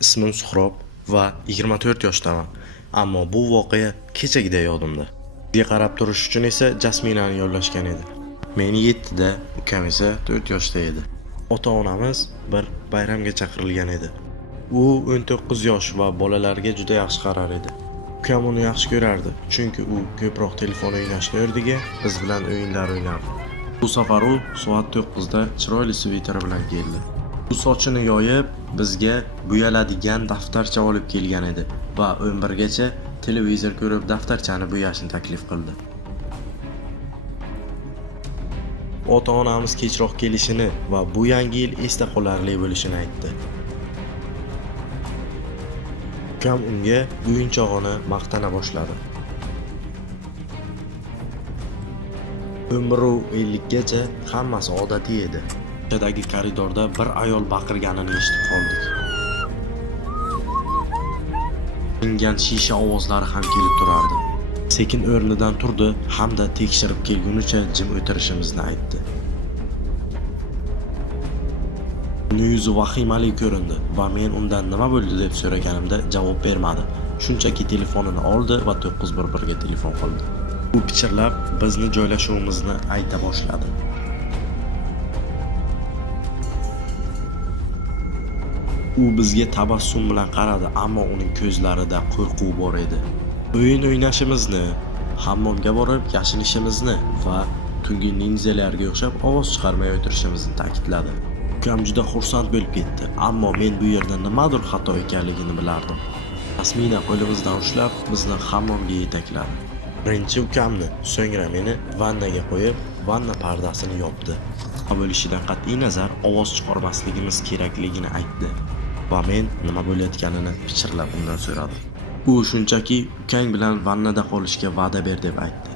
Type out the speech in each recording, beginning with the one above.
ismim Suhrob va 24 yoshdaman. Ammo bu voqea kechagidek yodimda. Bizga qarab turish uchun esa Jasminani yollashgan edi. Men 7 da, ukam esa 4 yoshda edi. Ota-onamiz bir bayramga chaqirilgan edi. U 19 yosh va bolalarga juda yaxshi qarar edi. Ukam uni yaxshi ko'rardi, chunki u ko'proq telefon o'ynashni o'rdiga, biz bilan o'yinlar o'ynardi. Bu safar u soat 9 da chiroyli sviter bilan keldi. U sochini yoyib, bizga bo'yaladigan daftarcha olib kelgan edi va 11 gacha televizor ko'rib daftarchani bo'yashni taklif qildi. Ota-onamiz kechroq kelishini va bu yangi yil esda qolarli bo'lishini aytdi. Ukam unga o'yinchog'ini maqtana boshladi. 11:50 gacha hammasi odatiy edi. Ko'chadagi koridorda bir ayol baqirganini eshitib qoldik. Ingan shisha ovozlari ham kelib turardi. Sekin o'rnidan turdi hamda tekshirib kelgunicha jim o'tirishimizni aytdi. Uning yuzi vahimali ko'rindi va men undan nima bo'ldi deb so'raganimda javob bermadi. Shunchaki telefonini oldi va 911 ga telefon qildi. U pichirlab bizni joylashuvimizni ayta boshladi. U bizga tabassum bilan qaradi, ammo uning ko'zlarida qo'rquv bor edi. O'yin o'ynashimizni, hammomga borib yashinishimizni va tungi ninjalarga o'xshab ovoz chiqarmay o'tirishimizni ta'kidladi. Ukam juda xursand bo'lib ketdi, ammo men bu yerda nimadir xato ekanligini bilardim. Jasmina qo'limizdan ushlab bizni hammomga yetakladi. Birinchi ukamni, so'ngra meni vannaga qo'yib, vanna pardasini yopdi. Bo'lishidan qat'iy nazar ovoz chiqarmasligimiz kerakligini aytdi va men nima bo'layotganini pichirlab undan so'radim. U shunchaki ukang bilan vannada qolishga va'da ber deb aytdi.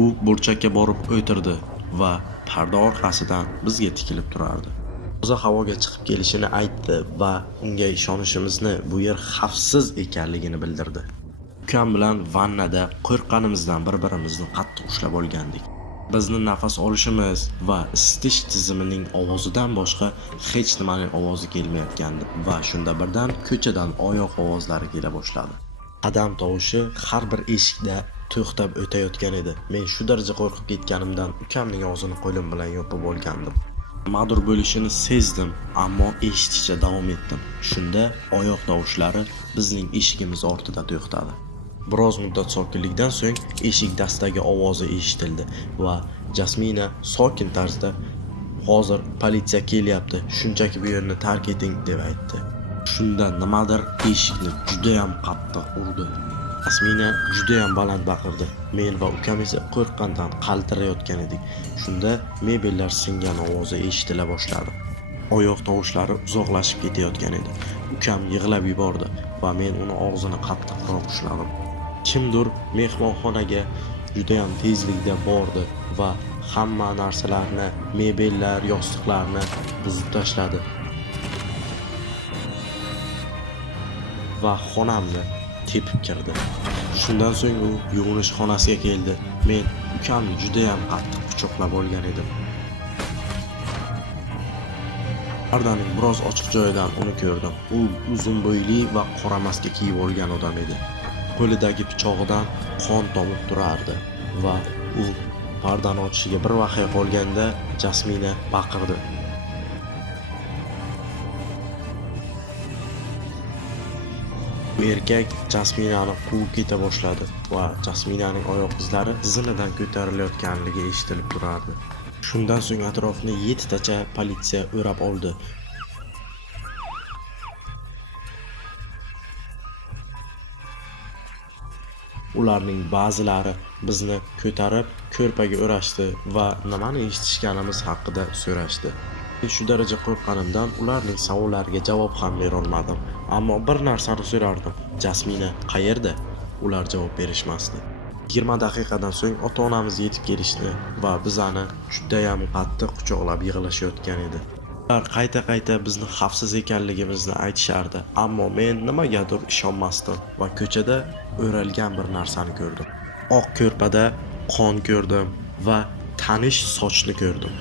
U burchakka borib o'tirdi va parda orqasidan bizga tikilib turardi. Toza havoga chiqib kelishini aytdi va unga ishonishimizni, bu yer xavfsiz ekanligini bildirdi. Ukam bilan vannada qo'rqqanimizdan bir-birimizni qattiq ushlab olgandik. Bizni nafas olishimiz va isitish tizimining ovozidan boshqa hech nimaning ovozi kelmayotgandi va shunda birdan ko'chadan oyoq ovozlari kela boshladi. Qadam tovushi har bir eshikda to'xtab o'tayotgan edi. Men shu darajada qo'rqib ketganimdan ukamning og'zini qo'lim bilan yopib olgandim. Nimadir bo'lishini sezdim, ammo eshitishga davom etdim. Shunda oyoq tovushlari bizning eshigimiz ortida to'xtadi. Biroz muddat sokinlikdan so'ng eshik dastagi ovozi eshitildi va Jasmina sokin tarzda "Hozir politsiya kelyapti, shunchaki bu yerni tark eting" deb aytdi. Shunda nimadir eshikni juda ham qattiq urdi. Jasmina juda ham baland baqirdi. Men va ukam esa qo'rqqandan qaltirayotgan edik. Shunda mebellar singan ovozi eshitila boshladi. Oyoq tovushlari uzoqlashib ketayotgan edi. Ukam yig'lab yubordi va men uni og'zini qattiqroq ushladim. Kimdir mehmonxonaga juda ham tezlikda bordi va hamma narsalarni, mebellar, yostiqlarni buzib tashladi. Va xonamni tepib kirdi. Shundan so'ng u yuvinish xonasiga keldi. Men ukamni juda ham qattiq quchoqlab olgan edim. Pardaning biroz ochiq joyidan uni ko'rdim. U uzun bo'yli va qora maska kiyib olgan odam edi. Qo'lidagi pichog'idan qon tomib turardi va u pardani ochishiga bir vaqt qolganda Jasmina baqirdi. Bu erkak Jasminani quvib keta boshladi va Jasminaning oyoq izlari zinadan ko'tarilayotganligi eshitilib turardi. Shundan so'ng atrofni 7 tacha politsiya o'rab oldi. Ularning ba'zilari bizni ko'tarib ko'rpaga o'rashdi va nimani eshitishganimiz haqida so'rashdi. Shu daraja qo'rqqanimdan ularning savollariga javob ham bera olmadim. Ammo bir narsani so'rardim. Jasmina qayerda? Ular javob berishmasdi. 20 daqiqadan so'ng ota-onamiz yetib kelishdi va bizani juda ham qattiq quchoqlab yig'lashayotgan edi. Ular qayta-qayta bizni xavfsiz ekanligimizni aytishardi, ammo men nimagadir ishonmasdim va ko'chada o'ralgan bir narsani ko'rdim. Oq ko'rpada qon ko'rdim va tanish sochni ko'rdim.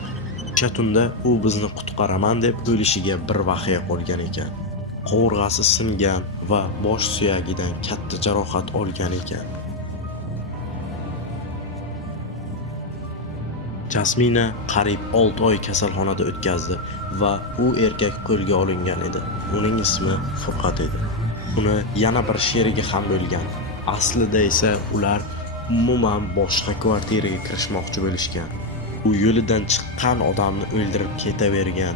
O'sha tunda u bizni qutqaraman deb o'lishiga bir vaqt qolgan ekan. qovurg'asi singan va bosh suyagidan katta jarohat olgan ekan. Jasmina qariyb 6 oy kasalxonada o'tkazdi va u erkak qo'lga olingan edi. Uning ismi Furqat edi. Uni yana bir sherigi ham bo'lgan. Aslida esa ular umuman boshqa kvartiraga kirishmoqchi bo'lishgan. U yo'lidan chiqqan odamni o'ldirib ketavergan.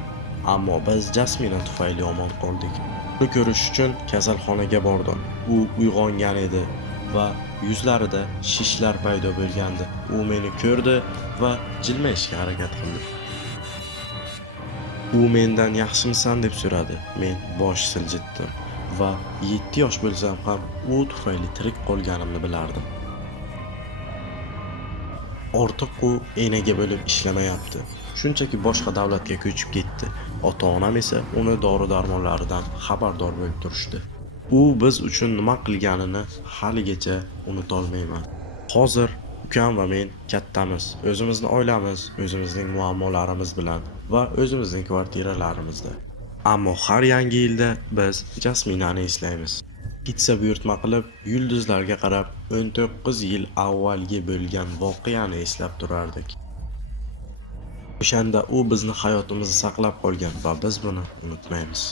Ammo biz Jasmina tufayli omon qoldik. Uni ko'rish uchun kasalxonaga bordim. U uyg'ongan edi va yuzlarida shishlar paydo bo'lgandi. U meni ko'rdi va jilmayishga harakat qildi. U mendan yaxshimisan deb so'radi. Men bosh siljitdim va 7 yosh bo'lsam ham u tufayli tirik qolganimni bilardim. Ortiq u enaga bo'lib ishlamayapti. Shunchaki boshqa davlatga ko'chib ketdi. Ota-onam esa uni dori-darmonlaridan xabardor bo'lib turishdi. U biz uchun nima qilganini haligacha unutolmayman. Hozir ukam va men kattamiz. O'zimizni oilamiz, o'zimizning muammolarimiz bilan va o'zimizning kvartiralarimizda. Ammo har yangi yilda biz Jasminani eslaymiz. Ketsa buyurtma qilib, yulduzlarga qarab 19 yil avvalgi bo'lgan voqeani eslab turardik. O'shanda u bizni hayotimizni saqlab qolgan va biz buni unutmaymiz.